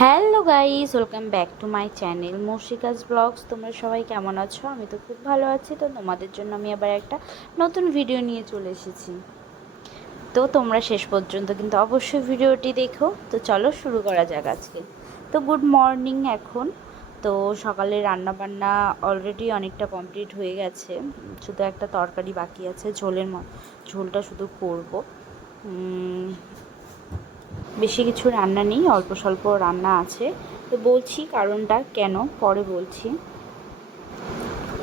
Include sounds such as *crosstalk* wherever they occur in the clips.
Hello guys, welcome back to my channel মর্শিকাস blogs. তোমরা সবাই কেমন আছো? আমি তো খুব ভালো আছি। তো তোমাদের জন্য আমি আবার একটা নতুন ভিডিও নিয়ে চলে এসেছি। তো তোমরা শেষ পর্যন্ত কিন্তু অবশ্যই ভিডিওটি দেখো। তো চলো শুরু করা যাক আজকে। তো গুড মর্নিং এখন। তো সকালে রান্না বান্না অলরেডি অনেকটা কমপ্লিট হয়ে গেছে। শুধু একটা তরকারি বাকি আছে, ঝোলের ঝোলটা শুধু করব। বেশি কিছু রান্না নেই, অল্প স্বল্প রান্না আছে। তো বলছি কারণটা কেন, পরে বলছি।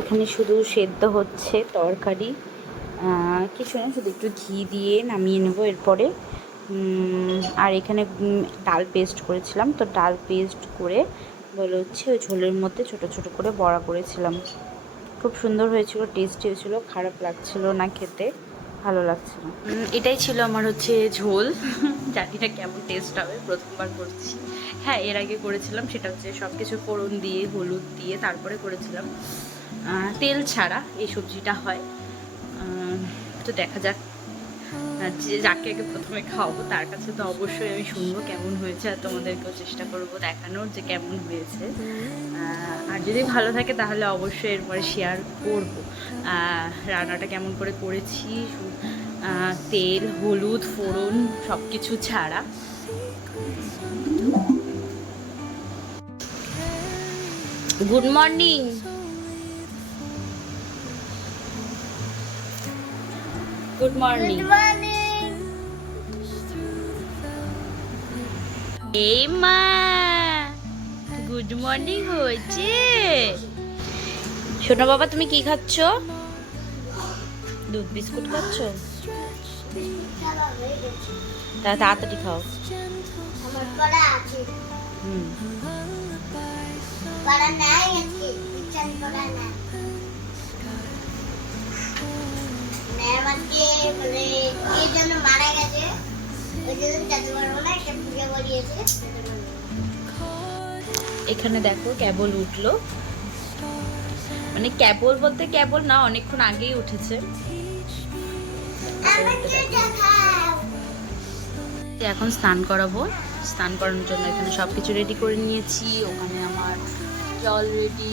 এখানে শুধু সেদ্ধ হচ্ছে তরকারি। কিছু না, শুধু একটু ঘি দিয়ে নামিয়ে নেব এরপরে। আর এখানে ডাল পেস্ট করেছিলাম। তো ডাল পেস্ট করে বলে হচ্ছে ওই ঝোলের মধ্যে ছোট ছোট করে বড়া করেছিলাম। খুব সুন্দর হয়েছিল টেস্টি হয়েছিল, খারাপ লাগছিল না খেতে। ভালো লাগছে না এটাই ছিল আমার হচ্ছে ঝোল। *laughs* জানি না কেমন টেস্ট হবে প্রথমবার করছি। হ্যাঁ এর আগে করেছিলাম, সেটা হচ্ছে সব কিছু ফোড়ন দিয়ে, হলুদ দিয়ে, তারপরে করেছিলাম তেল ছাড়া এই সবজিটা হয়। তো দেখা যাক যে যাকে আগে প্রথমে খাওয়াবো, তার কাছে তো অবশ্যই আমি শুনব কেমন হয়েছে আর তোমাদেরকেও চেষ্টা করব দেখানোর যে কেমন হয়েছে। আর যদি ভালো থাকে তাহলে অবশ্যই এরপরে শেয়ার করব। রান্নাটা কেমন করে করেছি তেল, হলুদ, ফোড়ন সব কিছু ছাড়া। গুড মর্নিং গুড মর্নিং এই মা গুড মর্নিং হয়েছে। শোনো বাবা তুমি কি খাচ্ছ? দুধ বিস্কুট খাচ্ছ? তাড়াতাড়ি খাও। হুম। নাই। আজকে মানে কে যেন মারা গেছে। ওই জন্য যেতে পারব না একটা পুজো করিয়েছে। এখানে দেখো কেবল উঠল। মানে কেবল বলতে কেবল না অনেকক্ষণ আগেই উঠেছে। এখন স্নান করাবো। স্নান করানোর জন্য এখানে সব কিছু রেডি করে নিয়েছি। ওখানে আমার জল রেডি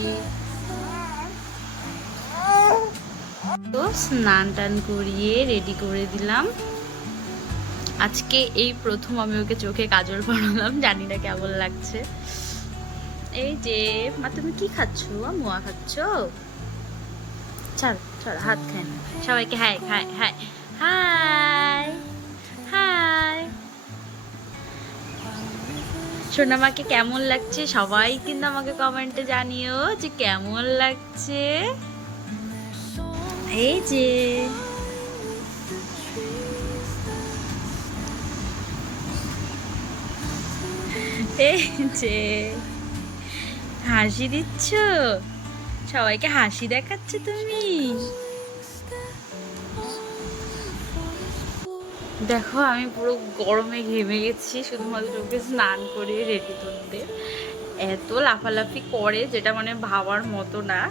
তো স্নান টান করিয়ে রেডি করে দিলাম। আজকে এই প্রথম আমি ওকে চোখে কাজল পরালাম, জানি না কেমন লাগছে। এই যে, মা, তুমি কি খাচ্ছ? মোয়া খাচ্ছ? ছাড় ছাড়, হাত খায় না। সবাইকে hi hi hi hi hi সোনামাকে কেমন লাগছে? সবাই কিন্তু আমাকে কমেন্টে জানিও যে কেমন লাগছে। এই যে। এই যে। হাসি দিচ্ছ? সবাইকে হাসি দেখাচ্ছ তুমি? দেখো, আমি পুরো গরমে ঘেমে গেছি, শুধুমাত্র ওকে স্নান করে রেডি করতে। এত লাফালাফি করে, যেটা মানে ভাবার মতো না।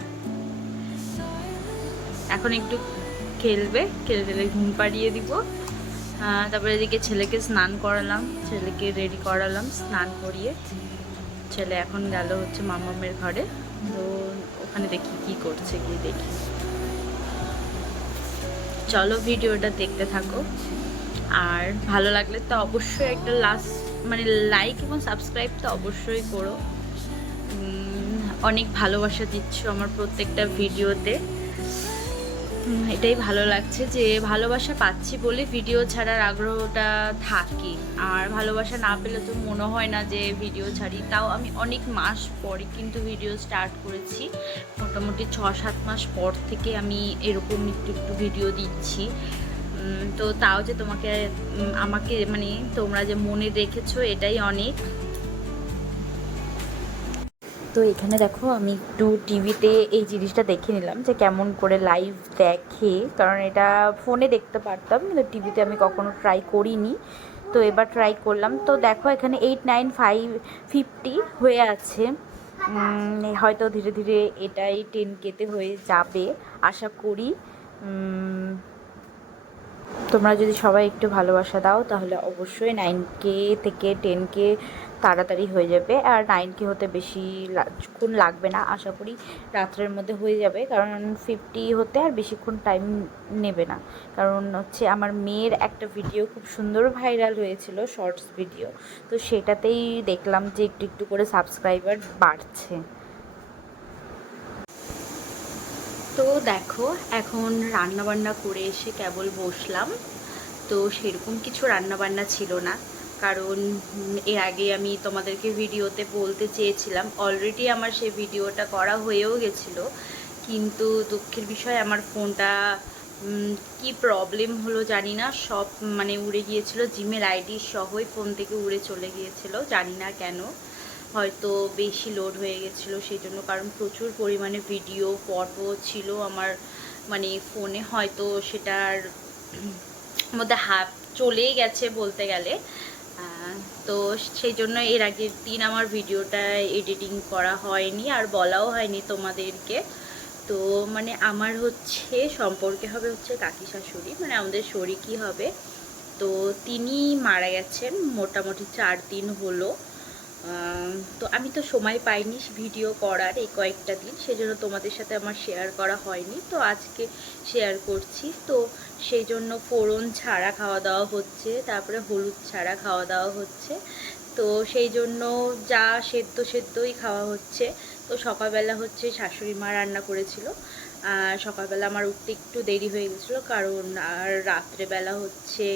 এখন একটু খেলবে খেলে টেলে ঘুম পাড়িয়ে দিব। তারপরে এদিকে ছেলেকে স্নান করালাম, ছেলেকে রেডি করালাম, স্নান করিয়ে ছেলে এখন গেল হচ্ছে মামামের ঘরে। তো ওখানে দেখি কি করছে, গিয়ে দেখি। চলো ভিডিওটা দেখতে থাকো। আর ভালো লাগলে তো অবশ্যই একটা লাস্ট মানে লাইক এবং সাবস্ক্রাইব তো অবশ্যই করো। অনেক ভালোবাসা দিচ্ছ আমার প্রত্যেকটা ভিডিওতে। এটাই ভালো লাগছে যে ভালোবাসা পাচ্ছি বলে ভিডিও ছাড়ার আগ্রহটা থাকে। আর ভালোবাসা না পেলে তো মনে হয় না যে ভিডিও ছাড়ি। তাও আমি অনেক মাস পরে কিন্তু ভিডিও স্টার্ট করেছি। মোটামুটি ছ সাত মাস পর থেকে আমি এরকম একটু একটু ভিডিও দিচ্ছি। তো তাও যে তোমাকে আমাকে মানে তোমরা যে মনে রেখেছো এটাই অনেক। তো এখানে দেখো আমি একটু টিভিতে এই জিনিসটা দেখে নিলাম যে কেমন করে লাইভ দেখে, কারণ এটা ফোনে দেখতে পারতাম, কিন্তু টিভিতে আমি কখনো ট্রাই করিনি। তো এবার ট্রাই করলাম। তো দেখো এখানে এইট নাইন ফাইভ ফিফটি হয়ে আছে। হয়তো ধীরে ধীরে এটাই টেন কেতে হয়ে যাবে, আশা করি। তোমরা যদি সবাই একটু ভালোবাসা দাও, তাহলে অবশ্যই নাইন কে থেকে টেন কে তাড়াতাড়ি হয়ে যাবে। আর নাইনকে হতে বেশি বেশিক্ষণ লাগবে না, আশা করি রাত্রের মধ্যে হয়ে যাবে। কারণ ফিফটি হতে আর বেশিক্ষণ টাইম নেবে না। কারণ হচ্ছে আমার মেয়ের একটা ভিডিও খুব সুন্দর ভাইরাল হয়েছিল শর্টস ভিডিও তো সেটাতেই দেখলাম যে একটু একটু করে সাবস্ক্রাইবার বাড়ছে। তো দেখো, এখন রান্নাবান্না করে এসে কেবল বসলাম। তো সেরকম কিছু রান্নাবান্না ছিল না। কারণ এর আগে আমি তোমাদেরকে ভিডিওতে বলতে চেয়েছিলাম অলরেডি আমার সেই ভিডিওটা করা হয়েও গেছিল, কিন্তু দুঃখের বিষয় আমার ফোনটা কি প্রবলেম হলো জানি না, সব মানে উড়ে গিয়েছিল, জিমেল আইডি সহই ফোন থেকে উড়ে চলে গিয়েছিল, জানি না কেন, হয়তো বেশি লোড হয়ে গেছিল সেই জন্য, কারণ প্রচুর পরিমাণে ভিডিও ফটো ছিল আমার মানে ফোনে হয়তো সেটার মধ্যে হাফ চলেই গেছে বলতে গেলে তো সেই জন্য এর আগের দিন আমার ভিডিওটা এডিটিং করা হয়নি আর বলাও হয়নি তোমাদেরকে। তো মানে আমার হচ্ছে সম্পর্কে হবে হচ্ছে কাকি শাশুড়ি মানে আমাদের শরীর কী হবে। তো তিনি মারা গেছেন, মোটামুটি চার দিন হলো। তো আমি তো সময় পাইনি ভিডিও করার এই কয়েকটা দিন, সেজন্য তোমাদের সাথে আমার শেয়ার করা হয়নি। তো আজকে শেয়ার করছি। তো সেই জন্য ফোড়ন ছাড়া খাওয়া দাওয়া হচ্ছে, তারপরে হলুদ ছাড়া খাওয়া দাওয়া হচ্ছে। তো সেই জন্য যা সেদ্ধ সেদ্ধই খাওয়া হচ্ছে। তো সকালবেলা হচ্ছে শাশুড়ি মা রান্না করেছিল। আর সকালবেলা আমার উঠতে একটু দেরি হয়ে গেছিল, কারণ আর রাত্রেবেলা হচ্ছে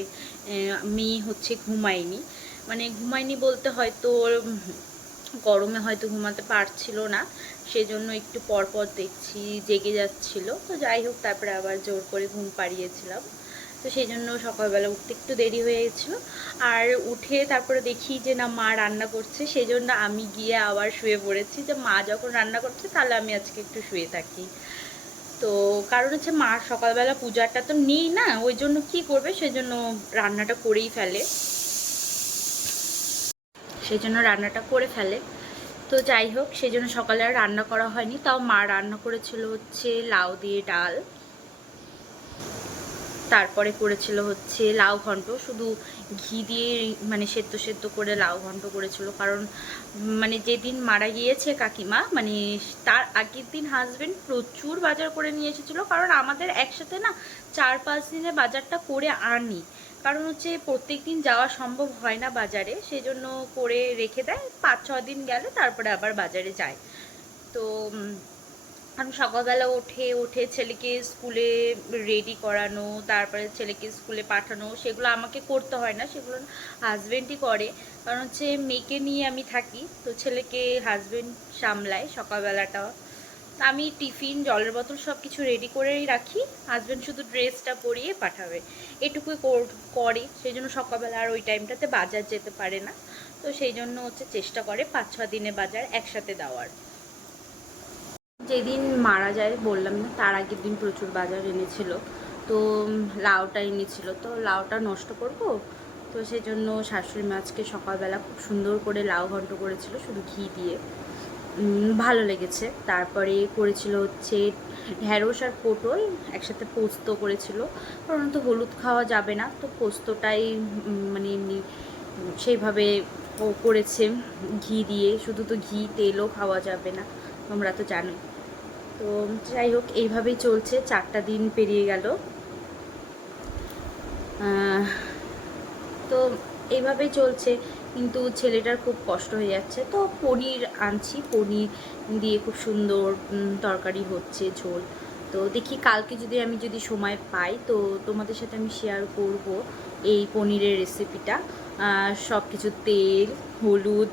মেয়ে হচ্ছে ঘুমায়নি। মানে ঘুমায়নি বলতে হয়তো গরমে হয়তো ঘুমাতে পারছিল না। সেজন্য একটু পর পর দেখছি জেগে যাচ্ছিল। তো যাই হোক, তারপরে আবার জোর করে ঘুম পাড়িয়েছিলাম। তো সেই জন্য সকালবেলা উঠতে একটু দেরি হয়ে গেছিল। আর উঠে তারপরে দেখি যে না, মা রান্না করছে। সেই জন্য আমি গিয়ে আবার শুয়ে পড়েছি যে মা যখন রান্না করছে, তাহলে আমি আজকে একটু শুয়ে থাকি। তো কারণ হচ্ছে মা সকালবেলা পূজাটা তো নেই না, ওই জন্য কি করবে? সেই জন্য রান্নাটা করেই ফেলে। সেই জন্য রান্নাটা করে ফেলে। তো যাই হোক সেই জন্য সকালে আর রান্না করা হয়নি। তাও মা রান্না করেছিল হচ্ছে লাউ দিয়ে ডাল। তারপরে করেছিল হচ্ছে লাউ ঘন্ট। শুধু ঘি দিয়ে মানে সেদ্ধ সেদ্ধ করে লাউ ঘন্ট করেছিল। কারণ মানে যেদিন মারা গিয়েছে কাকিমা মানে তার আগের দিন হাজবেন্ড প্রচুর বাজার করে নিয়ে এসেছিল। কারণ আমাদের একসাথে না চার পাঁচ দিনে বাজারটা করে আনি। কারণ হচ্ছে প্রত্যেক দিন যাওয়া সম্ভব হয় না বাজারে সেই জন্য করে রেখে দেয়। পাঁচ ছ দিন গেলে তারপরে আবার বাজারে যায়। তো আমি সকালবেলা উঠে উঠে ছেলেকে স্কুলে রেডি করানো, তারপরে ছেলেকে স্কুলে পাঠানো, সেগুলো আমাকে করতে হয় না, সেগুলো হাজব্যান্ডই করে। কারণ হচ্ছে মেয়েকে নিয়ে আমি থাকি, তো ছেলেকে হাজব্যান্ড সামলায় সকালবেলাটা। আমি টিফিন, জলের বোতল সব কিছু রেডি করেই রাখি। হাজবেন্ড শুধু ড্রেসটা পরিয়ে পাঠাবে। এটুকুই কর- সেই জন্য সকালবেলা আর ওই টাইমটাতে বাজার যেতে পারে না। তো সেই জন্য হচ্ছে চেষ্টা করে পাঁচ ছ দিনে বাজার একসাথে দেওয়ার। যেদিন মারা যায়, বললাম না, তার আগের দিন প্রচুর বাজার এনেছিল। তো লাউটা এনেছিল। তো লাউটা নষ্ট করব? তো সেই জন্য শাশুড়ি মাছকে সকালবেলা খুব সুন্দর করে লাউ ঘন্ট করেছিল, শুধু ঘি দিয়ে। ভালো লেগেছে। তারপরে করেছিল হচ্ছে ঢ্যাঁড়স আর পটল একসাথে পোস্ত করেছিল। কারণ তো হলুদ খাওয়া যাবে না, তো পোস্তটাই মানে এমনি সেইভাবে করেছে ঘি দিয়ে। শুধু তো ঘি, তেলও খাওয়া যাবে না, তোমরা তো জানোই। তো যাই হোক, এইভাবেই চলছে, চারটা দিন পেরিয়ে গেল। তো এইভাবেই চলছে। কিন্তু ছেলেটার খুব কষ্ট হয়ে যাচ্ছে। তো পনির আনছি। পনির দিয়ে খুব সুন্দর তরকারি হচ্ছে, ঝোল। তো দেখি কালকে যদি আমি যদি সময় পাই, তো তোমাদের সাথে আমি শেয়ার করব এই পনিরের রেসিপিটা সব কিছু তেল, হলুদ,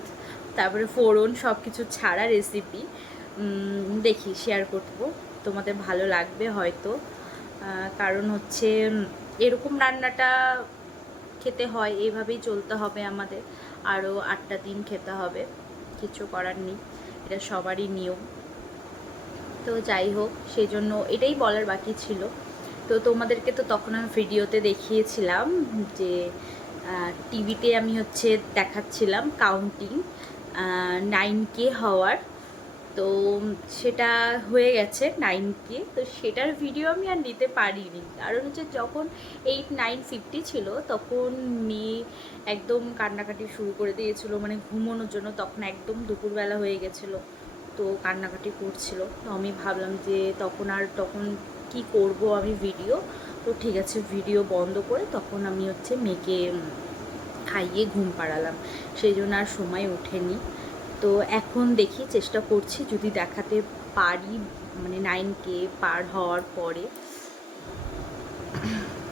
তারপরে ফোড়ন সব কিছু ছাড়া রেসিপি দেখি শেয়ার করব। তোমাদের ভালো লাগবে হয়তো। কারণ হচ্ছে এরকম রান্নাটা খেতে হয় এইভাবেই চলতে হবে আমাদের। আরও আটটা দিন খেতে হবে। কিছু করার নেই। এটা সবারই নিয়ম। তো যাই হোক সেই জন্য এটাই বলার বাকি ছিল। তো তোমাদেরকে তো তখন আমি ভিডিওতে দেখিয়েছিলাম যে টিভিতে আমি হচ্ছে দেখাচ্ছিলাম কাউন্টিং নাইন কে হওয়ার। তো সেটা হয়ে গেছে নাইন কে তো সেটার ভিডিও আমি আর নিতে পারিনি। কারণ হচ্ছে যখন এইট নাইন ফিফটি ছিল, তখন মেয়ে একদম কান্নাকাটি শুরু করে দিয়েছিল মানে ঘুমানোর জন্য তখন একদম দুপুরবেলা হয়ে গেছিল, তো কান্নাকাটি করছিল। তো আমি ভাবলাম যে তখন আর তখন কি করব আমি ভিডিও তো ঠিক আছে ভিডিও বন্ধ করে তখন আমি হচ্ছে মেয়েকে খাইয়ে ঘুম পাড়ালাম। সেই জন্য আর সময় ওঠেনি। তো এখন দেখি চেষ্টা করছি যদি দেখাতে পারি মানে নাইনকে পার হওয়ার পরে।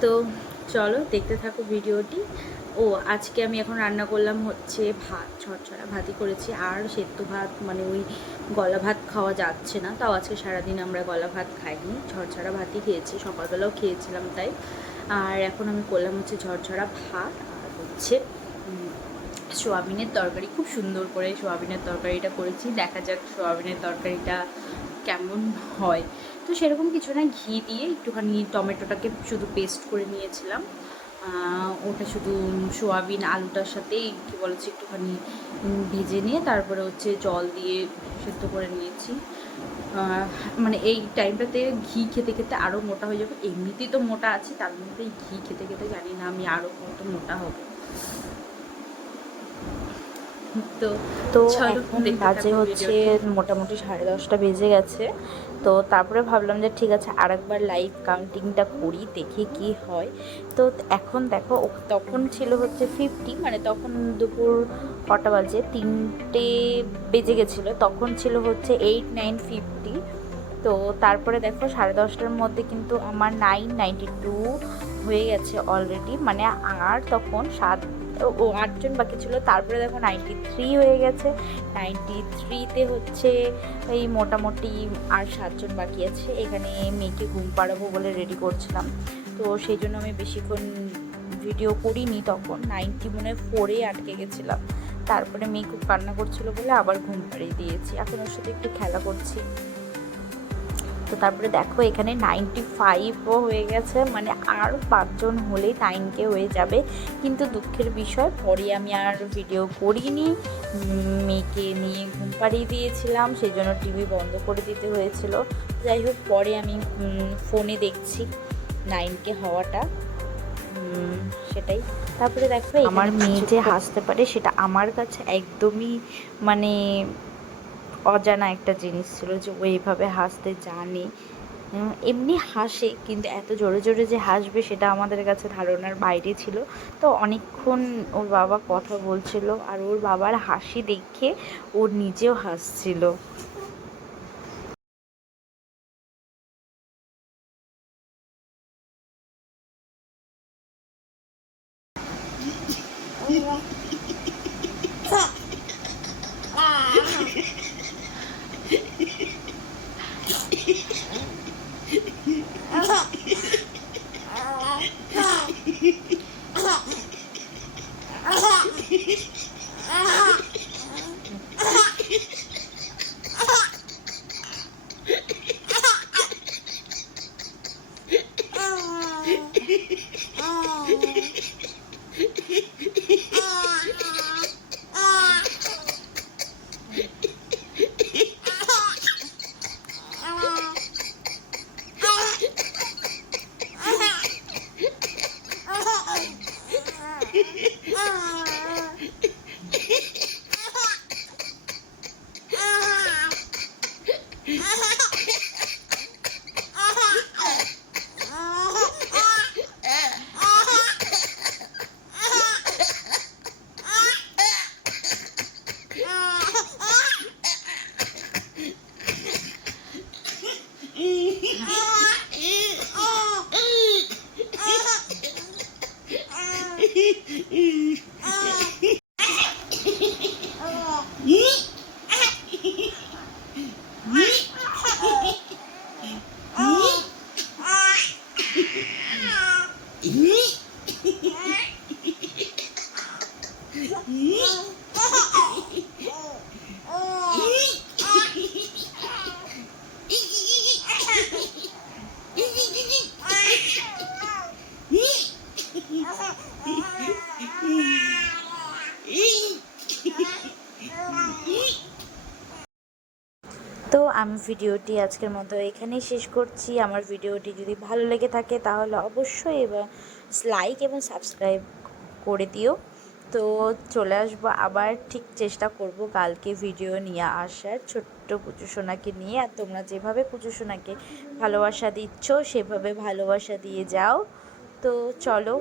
তো চলো দেখতে থাকো ভিডিওটি। ও, আজকে আমি এখন রান্না করলাম হচ্ছে ভাত ছড়ছড়া ভাতই করেছি। আর সেদ্ধ ভাত মানে ওই গলা ভাত খাওয়া যাচ্ছে না। তাও আজকে সারাদিন আমরা গলা ভাত খাইনি, ঝরঝরা ভাতই খেয়েছি, সকালবেলাও খেয়েছিলাম তাই। আর এখন আমি করলাম হচ্ছে ঝরঝরা ভাত আর হচ্ছে সোয়াবিনের তরকারি। খুব সুন্দর করে সোয়াবিনের তরকারিটা করেছি। দেখা যাক সোয়াবিনের তরকারিটা কেমন হয়। তো সেরকম কিছু না ঘি দিয়ে একটুখানি টমেটোটাকে শুধু পেস্ট করে নিয়েছিলাম। ওটা শুধু সোয়াবিন আলুটার সাথেই কী বলেছি একটুখানি ভেজে নিয়ে তারপরে হচ্ছে জল দিয়ে সেদ্ধ করে নিয়েছি। মানে এই টাইমটাতে ঘি খেতে খেতে আরও মোটা হয়ে যাবে। এমনিতেই তো মোটা আছি তার মধ্যে ঘি খেতে খেতে জানি না আমি আরও কত মোটা হব। তো তো বাজে হচ্ছে মোটামুটি সাড়ে দশটা বেজে গেছে। তো তারপরে ভাবলাম যে ঠিক আছে, আরেকবার লাইভ কাউন্টিংটা করি, দেখি কি হয়। তো এখন দেখো তখন ছিল হচ্ছে ফিফটি মানে তখন দুপুর কটা বাজে? তিনটে বেজে গেছিল, তখন ছিল হচ্ছে এইট নাইন ফিফটি তো তারপরে দেখো, সাড়ে দশটার মধ্যে কিন্তু আমার নাইন নাইনটি টু হয়ে গেছে অলরেডি মানে আর তখন সাত ও আটজন বাকি ছিল। তারপরে দেখো নাইনটি থ্রি হয়ে গেছে। নাইনটি থ্রিতে হচ্ছে এই মোটামুটি আর সাতজন বাকি আছে। এখানে মেয়েকে ঘুম পাড়াবো বলে রেডি করছিলাম। তো সেই জন্য আমি বেশিক্ষণ ভিডিও করিনি তখন। নাইনটি মনে হয় ফোরে আটকে গেছিলাম। তারপরে মেয়ে খুব কান্না করছিল বলে আবার ঘুম পাড়িয়ে দিয়েছি। এখন ওর সাথে একটু খেলা করছি। তো তারপরে দেখো এখানে নাইনটি ফাইভও হয়ে গেছে মানে আর পাঁচজন হলেই নাইনকে হয়ে যাবে। কিন্তু দুঃখের বিষয় পরে আমি আর ভিডিও করিনি। মেয়েকে নিয়ে ঘুম পাড়িয়ে দিয়েছিলাম সেই জন্য টিভি বন্ধ করে দিতে হয়েছিল। যাই হোক পরে আমি ফোনে দেখছি নাইনকে হওয়াটা। সেটাই। তারপরে দেখো আমার মেয়ে যে হাসতে পারে সেটা আমার কাছে একদমই মানে অজানা একটা জিনিস ছিল যে ও এইভাবে হাসতে জানে। এমনি হাসে, কিন্তু এত জোরে জোরে যে হাসবে সেটা আমাদের কাছে ধারণার বাইরে ছিল। তো অনেকক্ষণ ওর বাবা কথা বলছিল আর ওর বাবার হাসি দেখে ও নিজেও হাসছিল। Mama! *laughs* তো আমি ভিডিওটি আজকের মতো এখানেই শেষ করছি। আমার ভিডিওটি যদি ভালো লেগে থাকে তাহলে অবশ্যই এবং লাইক এবং সাবস্ক্রাইব করে দিও। তো চলে আসব আবার ঠিক চেষ্টা করব কালকে ভিডিও নিয়ে আসার। ছোট্ট পুজো সোনাকে নিয়ে। আর তোমরা যেভাবে পুজো সোনাকে ভালোবাসা দিচ্ছ, সেভাবে ভালোবাসা দিয়ে যাও। তো চলো